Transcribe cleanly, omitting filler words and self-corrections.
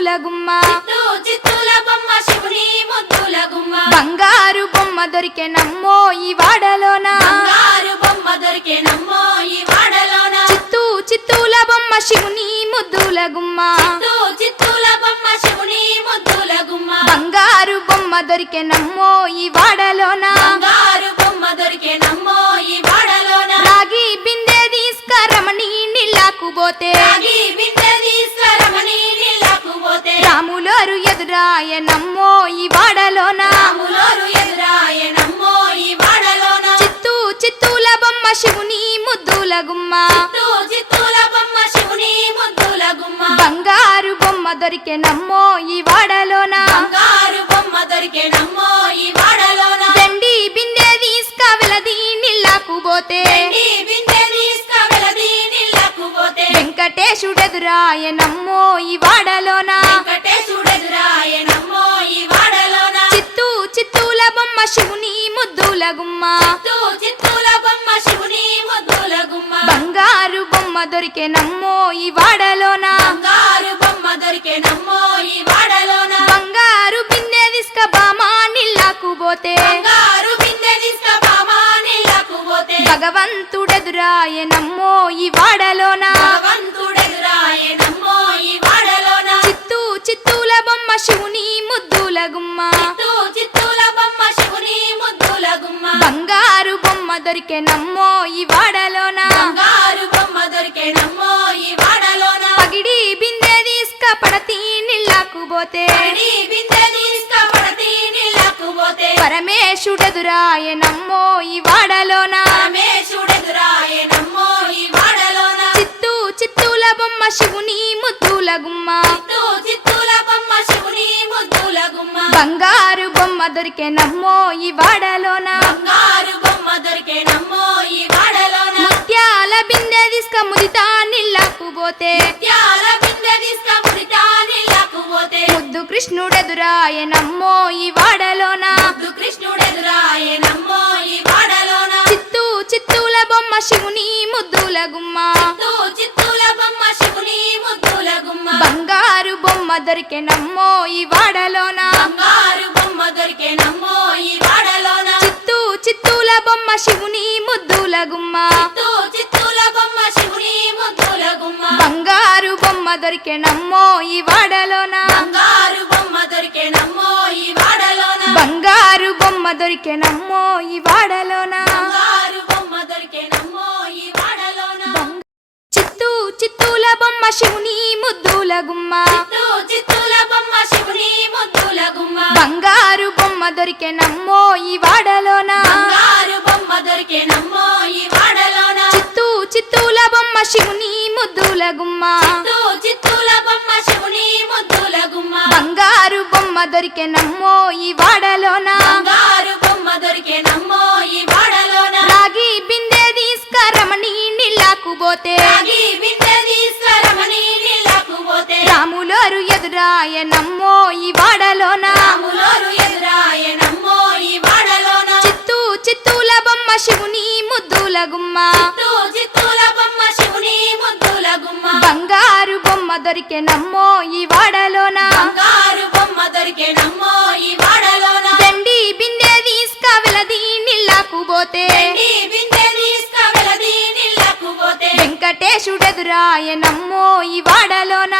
ముద్దుల గుమ్మ చిత్తూల బొమ్మ శివుని ముద్దుల గుమ్మ బంగారు బొమ్మ దొరికెనమ్మో ఈ వాడలోన బంగారు బొమ్మ దొరికెనమ్మో ఈ వాడలోన చిత్తూల బొమ్మ శివుని ముద్దుల గుమ్మ చిత్తూల బొమ్మ శివుని ముద్దుల గుమ్మ బంగారు బొమ్మ దొరికెనమ్మో ఈ వాడలోన బంగారు బొమ్మ దొరికెనమ్మో ఈ వాడలోన రాగి బిందె తీసుకరమణి నీళ్ళకు పోతే రాగి బిందె తీసుకరమణి నీళ్ళకు పోతే రాములోరు ఎదురాయనమ్మో ఈ వాడలోన రాములోరు ఎదురాయనమ్మో ఈ వాడలోన చిత్తూల బొమ్మ శివుని ముద్దుల గుమ్మ చిత్తూల బొమ్మ శివుని ముద్దుల గుమ్మ బంగారు బొమ్మ దొరికెనమ్మో ఈ వాడలోన బంగారు బొమ్మ దొరికెనమ్మో ఈ వాడలోన వెండి బిందె తీసుక వెలది నీళ్ళకు పోతే వెండి బిందె తీసుక వెలది నీళ్ళకు పోతే వెంకటేశుడెదురాయనమ్మో ఈ వాడలోన వెంకటేశుడెదురాయనమ్మో ఈ వాడలోన చిత్తూల బొమ్మ శివుని ముద్దుల గుమ్మ చిత్తూల బొమ్మ శివుని ముద్దుల గుమ్మ బంగారు బొమ్మ దొరికెనమ్మో ఈ వాడలోన బంగారు బొమ్మ దొరికెనమ్మో ఈ వాడలోన బంగారు బిందె తీసుక బామా నీళ్ళకు పోతే బంగారు బిందె తీసుక బామా నీళ్ళకు పోతే భగవంతుడెదురాయనమ్మో ఈ వాడలోన భగవంతుడెదురాయనమ్మో ఈ వాడలోన చిత్తూల బొమ్మ శివుని ముద్దుల గుమ్మ చిత్తూల బొమ్మ శివుని ముద్దుల గుమ్మ బంగారు బొమ్మ దొరికెనమ్మో ఈ వాడలోన బంగారు బొమ్మ దొరికెనమ్మో ఈ వాడలోన పగిడి బిందె తీసుక పడతి నీళ్ళకు పోతే పడి బిందె తీసుక పడతి నీళ్ళకు పోతే పరమేశుడెదురాయనమ్మో ఈ వాడలోన పరమేశుడెదురాయనమ్మో ఈ వాడలోన చిత్తూల బొమ్మ శివుని ముద్దుల గుమ్మ చిత్తూల బొమ్మ శివుని ముద్దుల గుమ్మ బంగారు బొమ్మ దొరికెనమ్మో ఈ వాడలోన బంగారు బొమ్మ దొరికెనమ్మో ఈ వాడలోన ముత్యాల బిందె తీసుక ముదితా నీళ్ళకు పోతే ముత్యాల బిందె తీసుక ముదితా నీళ్ళకు పోతే ముద్దు కృష్ణుడెదురాయనమ్మో ఈ వాడలోన కృష్ణుడెదురాయనమ్మో ఈ వాడలోన చిత్తూల బొమ్మ శివుని ముద్దుల గుమ్మ చిత్తూల బొమ్మ శివుని ముద్దుల గుమ్మ బంగారు బొమ్మ దొరికెనమ్మో ఈ వాడలోన బంగారు బొమ్మ దొరికెనమ్మో ఈ వాడలోన చిత్తూల బొమ్మ శివుని ముద్దుల గుమ్మ చిత్తూల బొమ్మ శివుని ముద్దుల గుమ్మ బంగారు బొమ్మ దొరికెనమ్మో ఈ వాడలోన బంగారు బొమ్మ దొరికెనమ్మో ఈ వాడలోన బంగారు బొమ్మ దొరికెనమ్మో ఈ వాడలోన బంగారు బొమ్మ దొరికెనమ్మో ఈ వాడలోన చిత్తూల బొమ్మ శివుని ముద్దుల గుమ్మ చిత్తూల బొమ్మ శివుని ముద్దుల గుమ్మ బంగారు బొమ్మ దొరికెనమ్మో ఈ వాడలోన బంగారు బొమ్మ దొరికెనమ్మో ఈ వాడలోన చిత్తూల బొమ్మ శివుని ముద్దుల గుమ్మ చిత్తూల బొమ్మ శివుని ముద్దుల గుమ్మ బంగారు బొమ్మ దొరికెనమ్మో ఈ వాడలోన బంగారు బొమ్మ దొరికెనమ్మో ఈ వాడలోన రాగి బిందె తీసుకరమణి నీళ్ళకు పోతే రాగి బిందె తీసుకరమణి నీళ్ళకు పోతే రాములోరు ఎదురాయనమ్మో ఈ వాడలోన రాములోరు ఎదురాయనమ్మో ఈ వాడలోన చిత్తూల బొమ్మ శివుని ముద్దుల గుమ్మ చిత్తూల బొమ్మ శివుని ముద్దుల గుమ్మ బంగారు బొమ్మ దొరికెనమ్మో ఈ వాడలోన బంగారు బొమ్మ దొరికెనమ్మో ఈ వాడలోన వెండి బిందె తీసుక వెలది నీళ్ళకు పోతే వెండి బిందె తీసుక వెలది నీళ్ళకు పోతే వెంకటేశుడెదురాయనమ్మో ఈ వాడలోన